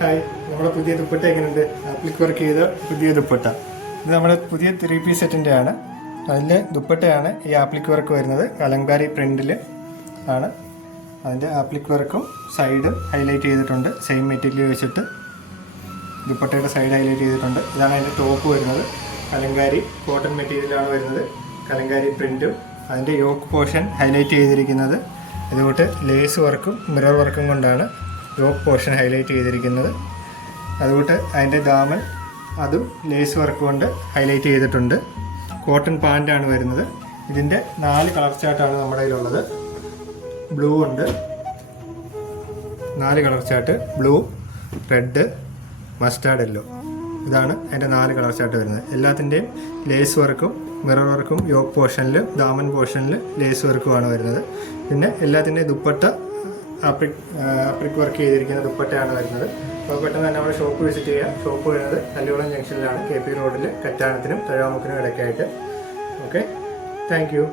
Hi, നമ്മുടെ പുതിയ ദുപ്പട്ട എങ്ങനെയുണ്ട്? ആപ്ലിക് വർക്ക് ചെയ്ത പുതിയ ദുപ്പട്ട. ഇത് നമ്മുടെ പുതിയ 3 പീസ് സെറ്റിൻ്റെ ആണ്. അതിൻ്റെ ദുപ്പട്ടയാണ് ഈ ആപ്ലിക് വർക്ക് വരുന്നത്. കലങ്കാരി പ്രിൻറ്റിൽ ആണ്. അതിൻ്റെ ആപ്ലിക് വർക്കും സൈഡും ഹൈലൈറ്റ് ചെയ്തിട്ടുണ്ട്. സെയിം മെറ്റീരിയൽ വെച്ചിട്ട് ദുപ്പട്ടയുടെ സൈഡ് ഹൈലൈറ്റ് ചെയ്തിട്ടുണ്ട്. ഇതാണ് അതിൻ്റെ ടോപ്പ് വരുന്നത്. കലങ്കാരി കോട്ടൺ മെറ്റീരിയലാണ് വരുന്നത്. കലങ്കാരി പ്രിൻറ്റും അതിൻ്റെ യോക്ക് പോർഷൻ ഹൈലൈറ്റ് ചെയ്തിരിക്കുന്നത് ഇതുകൊണ്ട് ലേസ് വർക്കും മിറർ വർക്കും കൊണ്ടാണ് യോക്ക് പോർഷൻ ഹൈലൈറ്റ് ചെയ്തിരിക്കുന്നത്. അതുകൊണ്ട് അതിൻ്റെ ദാമൻ അതും ലേസ് വർക്ക് കൊണ്ട് ഹൈലൈറ്റ് ചെയ്തിട്ടുണ്ട്. കോട്ടൺ പാൻ്റാണ് വരുന്നത്. ഇതിൻ്റെ 4 കളർ ചാർട്ടാണ് നമ്മുടെ കയ്യിലുള്ളത്. ബ്ലൂ ഉണ്ട്, 4 colour chart. Blue, red, mustard yellow. ഇതാണ് അതിൻ്റെ 4 കളർ ചാർട്ട് വരുന്നത്. എല്ലാത്തിൻ്റെയും ലേസ് വർക്കും മിറർ വർക്കും യോക്ക് പോർഷനിൽ, ദാമൻ പോർഷനിൽ ലേസ് വർക്കുമാണ് വരുന്നത്. പിന്നെ എല്ലാത്തിൻ്റെയും ദുപ്പട്ട ആപ്ലിക് വർക്ക് ചെയ്തിരിക്കുന്ന ദുപ്പട്ടയാണ് വരുന്നത്. അപ്പോൾ പെട്ടെന്ന് തന്നെ നമ്മുടെ ഷോപ്പ് വിസിറ്റ് ചെയ്യുക. ഷോപ്പ് വരുന്നത് കല്ലുകുളം ജംഗ്ഷനിലാണ്, KP റോഡിൽ, കറ്റാനത്തിനും തഴവാമുക്കിനും ഇടയ്ക്കായിട്ട്. Okay, thank U.